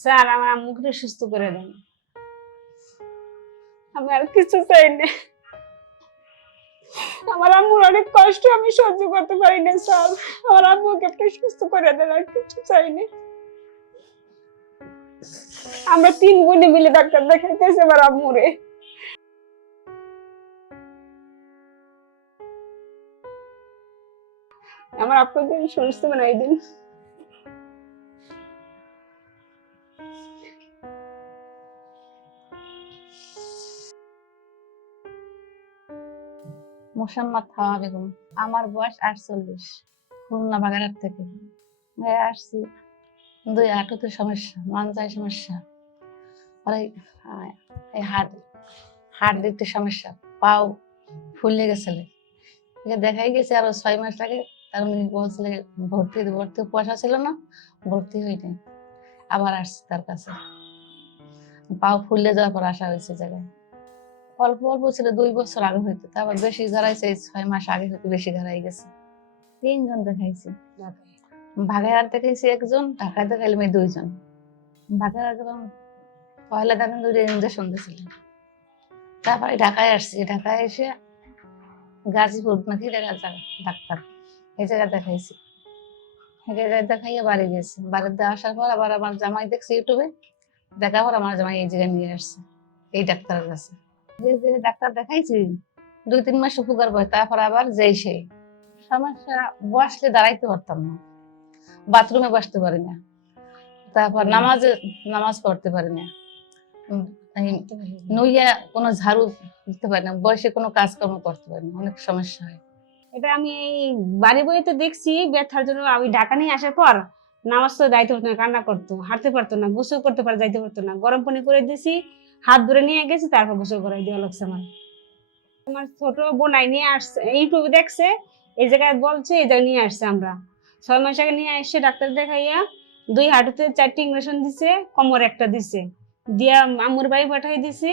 Sir, আমার আম্মুকে সুস্থ করে দেন। আমি আর কিছু চাই না। আমার আম্মুর অনেক কষ্ট, আমি সহ্য করতে পারি না, স্যার। আমার আম্মুকে আপনি সুস্থ করে দেন, আর কিছু চাই না। আমরা তিন বোনে মিলে ডাক্তার দেখাইতেছি আমার আম্মুরে। আমার আপনাদের সুস্থ বানাই দিন। মোসাম্মদ হাওয়া বেগম। আমার বয়স আটচল্লিশ, খুলনা বাগানের থেকে। আসছি। দুই হাঁটুতে সমস্যা মানজায় সমস্যা। আর এই হাট হাট দিতে সমস্যা। পাও ফুলে গেছিলে দেখাই গেছে আরও ছয় মাস আগে। তার মানে বলছিল ভর্তি ভর্তি পয়সা ছিল না, ভর্তি হইনি আবার আসছি তার কাছে। পাও ফুলে যাওয়ার পর আসা হয়েছে জায়গায়। অল্প অল্প ছিল দুই বছর আগে হইতে তারপর বেশি ঘাড়াইছে ছয় মাস আগে হইতে বেশি ঘাড়াই গেছে। তিনজন দেখাইছি। দেখাইছি একজন ঢাকায় দেখাইলাম এই দুইজন। যখন পয়লা দেখেন ইঞ্জেকশন তারপরে ঢাকায় আসছি, ঢাকায় এসে গাজীপুর, নাকি ডাক্তার, এই জায়গায় দেখাইছি। এই জায়গায় দেখাইয়ে বাড়ি গেছি। বাড়িতে আসার পর আবার আমার জামাই দেখছি ইউটিউবে, দেখার পর আমার জামাই এই জায়গায় নিয়ে আসছে, এই ডাক্তারের কাছে। ডাক্তার দেখাইছি, দুই, তিন মাস উপকার পাই তারপর আবার সেই। সমস্যা বসলে দাঁড়াইতে পারতাম না। বাথরুমে বসতে পারি না। তারপর নামাজে, নামাজ পড়তে পারি না। নইয়া কোনো ঝাড়ু দিতে পারি না, বয়সে কোনো কাজকর্ম করতে পারি না, অনেক সমস্যা হয়। এটা আমি বাড়ি বইতে দেখছি, ব্যথার জন্য আমি ঢাকা নিয়ে আসার পর নামাজ তো যাইতে পারতো না, কান্না করতো, হাঁটতে পারতো না, গোসল করতে পারে, যাইতে পারতো না। গরম পানি করে দিয়েছি হাত ধরে নিয়ে গেছি, তারপর গোসল করাই দেওয়া লাগছে আমার। আমার ছোট বোনাই নিয়ে আসছে, ইউটিউবে দেখছে, এই জায়গায় বলছে, এই জায়গায় নিয়ে আসছে আমরা। ছয় মাস আগে নিয়ে আসছে ডাক্তার দেখাইয়া দুই হাঁটুতে চারটি ইঞ্জেকশন দিছে, কোমর একটা দিছে। দিয়া আম্মুর বাড়ি পাঠাই দিছি,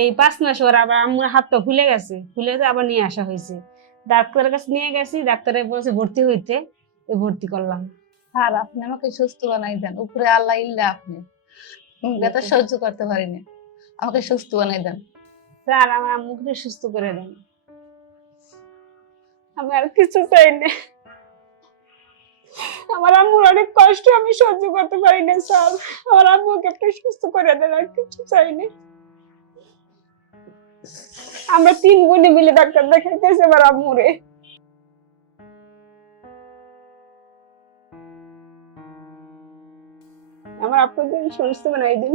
এই পাঁচ মাস ওর আবার আম্মুর হাতটা ফুলে গেছে, ফুলে আবার নিয়ে আসা হয়েছে। ডাক্তারের কাছে নিয়ে গেছি, ডাক্তারে বলেছে, ভর্তি হইতে ভর্তি করলাম। আর আপনি আমাকে সুস্থ বানাই দেন, উপরে আল্লাহ ইল্লা আপনি। ব্যথা সহ্য করতে পারি না আমাকে সুস্থ বানাই দেন। স্যার আমার আম্মুকে সুস্থ করে দেন। আমি আর কিছু চাই না। আমার আম্মুর অনেক কষ্ট আমি সহ্য করতে পারি না স্যার। আমার আম্মুকে একটু সুস্থ করে দেন আর কিছু চাই না। আমরা তিন বোনে মিলে ডাক্তার দেখাইতেছি আমার আম্মুরে। আমার আপনাকে সুস্থ বানাই দিন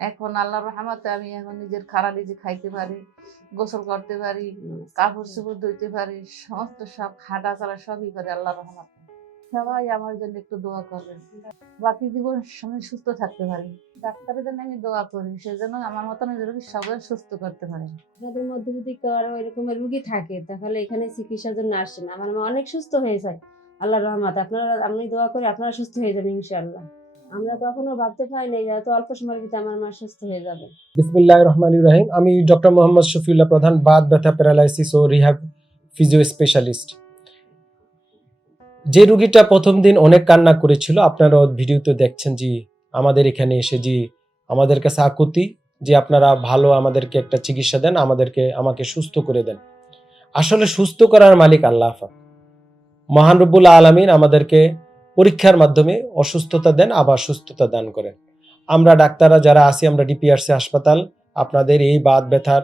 এখন আল্লাহর রহমতে আমি এখন নিজের খানা নিজে খাইতে পারি গোসল করতে পারি কাপড় চোপড় ধুইতে পারি সমস্ত সব হাঁটা চলা সবই পারি আল্লাহ রহমতে। সবাই আমার জন্য একটু দোয়া করবেন। বাকি জীবন সময় সুস্থ থাকতে পারি। ডাক্তারের জন্য আমি দোয়া করি সেজন্য আমার মতন রোগী সবাই সুস্থ করতে পারে। আপনাদের মধ্যে যদি কারও এরকমের রুগী থাকে তাহলে এখানে চিকিৎসার জন্য আসেন। আমার মা অনেক সুস্থ হয়ে যায় আল্লাহ রহমত। আপনারা আমি দোয়া করি আপনারা সুস্থ হয়ে যাবেন ইনশাআল্লাহ। আমরা কখনো ভাবতে নাই অল্প সময়ের ভিতরে আমার মা সুস্থ হয়ে যাবে। বিসমিল্লাহ রহমান রাহিম। আমি ডক্টর মোহাম্মদ শফিউল্লাহ প্রধান বাত ব্যথা, প্যারালাইসিস ও রিহাব ফিজিও স্পেশালিস্ট। যে রুগীটা প্রথম দিন অনেক কান্না করেছিল আপনারা ভিডিওতে দেখছেন যে আমাদের এখানে এসে যে আমাদের কাছে আকুতি, যে আপনারা ভালো আমাদেরকে একটা চিকিৎসা দেন, আমাদেরকে, আমাকে সুস্থ করে দেন। আসলে সুস্থ করার মালিক আল্লাহ। মহান আলমিন আমাদেরকে পরীক্ষার মাধ্যমে অসুস্থতা দেন, আবার সুস্থতা দান করেন। আমরা ডাক্তাররা যারা আছি, আমরা ডিপিআরসি হাসপাতাল, আপনাদের এই বাত ব্যথার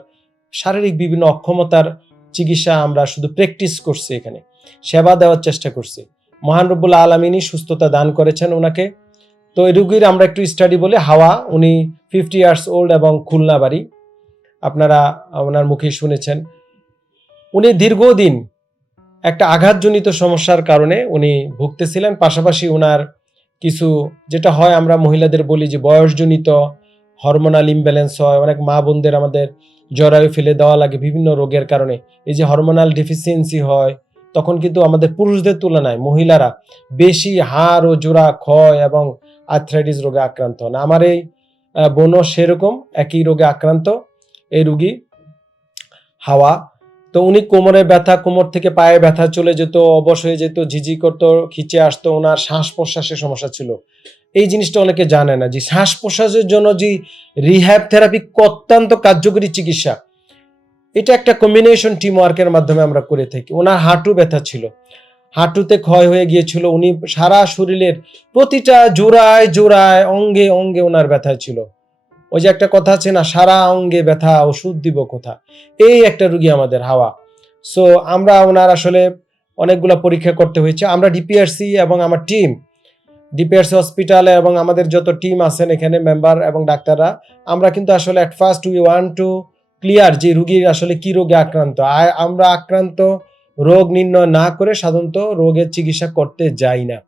শারীরিক বিভিন্ন অক্ষমতার চিকিৎসা আমরা শুধু প্র্যাকটিস করছি এখানে। সেবা দেওয়ার চেষ্টা করছি। মহান রব্বুল আলমিনই সুস্থতা দান করেছেন ওনাকে। তো এই রুগীর আমরা একটু স্টাডি বলি। হাওয়া, উনি ফিফটি ইয়ার্স ওল্ড এবং খুলনা বাড়ি। আপনারা ওনার মুখে শুনেছেন। উনি দীর্ঘদিন একটা আঘাতজনিত সমস্যার কারণে উনি ভুগতেছিলেন। পাশাপাশি ওনার কিছু, যেটা হয় আমরা মহিলাদের বলি যে বয়সজনিত হরমোনাল ইমব্যালেন্স হয়, অনেক মা বোনদের আমাদের জরায়ু ফেলে দেওয়া লাগে বিভিন্ন রোগের কারণে। এই যে হরমোনাল ডেফিসিয়েন্সি হয়, তখন কিন্তু আমাদের পুরুষদের তুলনায় মহিলারা বেশি হাড় ও জোড়া ক্ষয় এবং আর্থ্রাইটিস রোগে আক্রান্ত হন। আমার এই বোনও সেরকম একই রোগে আক্রান্ত। এই রুগী হাওয়া তো উনি কোমরে ব্যথা, কোমর থেকে পায়ে ব্যথা চলে যেত, অবশ হয়ে যেত, ঝিঝি করতো, খিচে আসতো, ওনার শ্বাস প্রশ্বাসের সমস্যা ছিল। এই জিনিসটা অনেকে জানে না যে শ্বাস প্রশ্বাসের জন্য যে রিহ্যাব থেরাপি অত্যন্ত কার্যকরী চিকিৎসা, এটা একটা কম্বিনেশন টিম ওয়ার্কের মাধ্যমে আমরা করে থাকি। ওনার হাঁটু ব্যথা ছিল, হাঁটুতে ক্ষয় হয়ে গিয়েছিল, উনি সারা শরীরের প্রতিটা জোড়ায় জোড়ায়, অঙ্গে অঙ্গে ওনার ব্যথা ছিল। ওই যে একটা কথা আছে না, সারা অঙ্গে ব্যথা, ওষুধ দিব কোথা এই একটা রুগী আমাদের, হাওয়া। সো আমরা ওনার আসলে অনেকগুলো পরীক্ষা করতে হয়েছে। আমরা ডিপিআরসি এবং আমার টিম ডিপিআরসি হসপিটালে এবং আমাদের যত টিম আছেন এখানে মেম্বার এবং ডাক্তাররা, আমরা কিন্তু আসলে at first we want to clear যে রুগীর আসলে কি রোগে আক্রান্ত। আর আমরা আক্রান্ত রোগ নির্ণয় না করে সাধারণত রোগের চিকিৎসা করতে যাই না।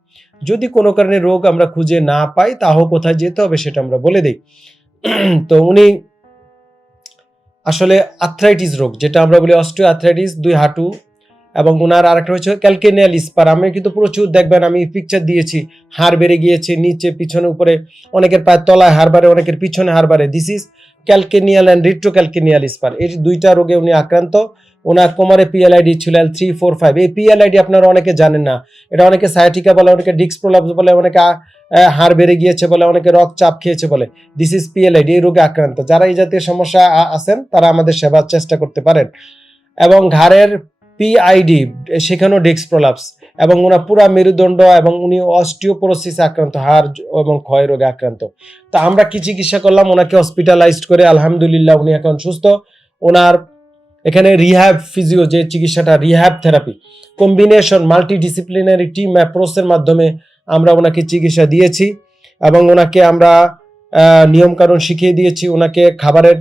যদি কোনো কারণে রোগ আমরা খুঁজে না পাই তাও কোথায় যেতে হবে সেটা আমরা বলে দিই। তো উনি আসলে আর্থ্রাইটিস রোগ, যেটা আমরা বলি অস্ট্রিও আর্থ্রাইটিস দুই হাঁটু এবং ওনার আরেকটা হচ্ছে ক্যালকেনিয়াল স্পার আমি কিন্তু প্রচুর দেখবেন, আমি পিকচার দিয়েছি, হাড় বেড়ে গিয়েছে, নিচে, পিছনে, উপরে, অনেকের পায়ের তলায় হাড় বাড়ে, অনেকের পিছনে হাড় বাড়ে। This is calcaneal and retro calcaneal spur এই দুইটা রোগে উনি আক্রান্ত ওনার কোমরে পিএলআইডি ছিল এল থ্রি ফোর ফাইভ এই পিএলআইডি আপনারা অনেকে জানেন না। এটা অনেকে সায়াটিকা বলে, অনেকে ডিক্স প্রলাপস বলে, অনেকে হাড় বেড়ে গিয়েছে বলে, অনেকে রক চাপ খেয়েছে বলে। দিস ইজ পিএলআইডি এই রোগে আক্রান্ত। যারা এই জাতীয় সমস্যা আছেন, তারা আমাদের সেবার চেষ্টা করতে পারেন। এবং ঘাড়ের পিআইডি সেখানেও ডিক্স প্রলাপস। এবং ওনার পুরা মেরুদণ্ড এবং উনি অস্টিওপোরোসিসে আক্রান্ত, হাড় এবং ক্ষয় রোগে আক্রান্ত। তো আমরা কি চিকিৎসা করলাম? ওনাকে হসপিটালাইজড করে আলহামদুলিল্লাহ উনি এখন সুস্থ। ওনার এখানে রিহ্যাব ফিজিও যে চিকিৎসাটা rehab therapy combination multidisciplinary team অ্যাপ্রোচের মাধ্যমে আমরা ওনাকে চিকিৎসা দিয়েছি এবং ওনাকে আমরা নিয়মকানুন শিখিয়ে দিয়েছি, ওনাকে খাবারের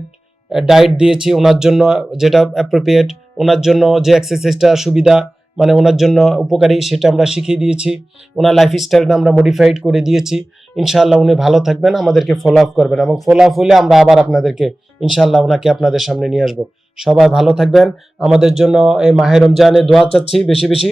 ডায়েট দিয়েছি, ওনার জন্য যেটা অ্যাপ্রোপ্রিয়েট ওনার জন্য যে এক্সারসাইজটা সুবিধা মানে ওনার জন্য উপকারী সেটা আমরা শিখিয়ে দিয়েছি। ওনার লাইফস্টাইলটা আমরা মডিফাইড করে দিয়েছি। ইনশাআল্লাহ উনি ভালো থাকবেন, আমাদেরকে ফলো আপ করবেন এবং ফলো আপ হলে আমরা আবার আপনাদেরকে ইনশাআল্লাহ ওনাকে আপনাদের সামনে নিয়ে আসব। সবাই ভালো থাকবেন। আমাদের জন্য এই মাহে রমজানে দোয়া চাচ্ছি বেশি বেশি।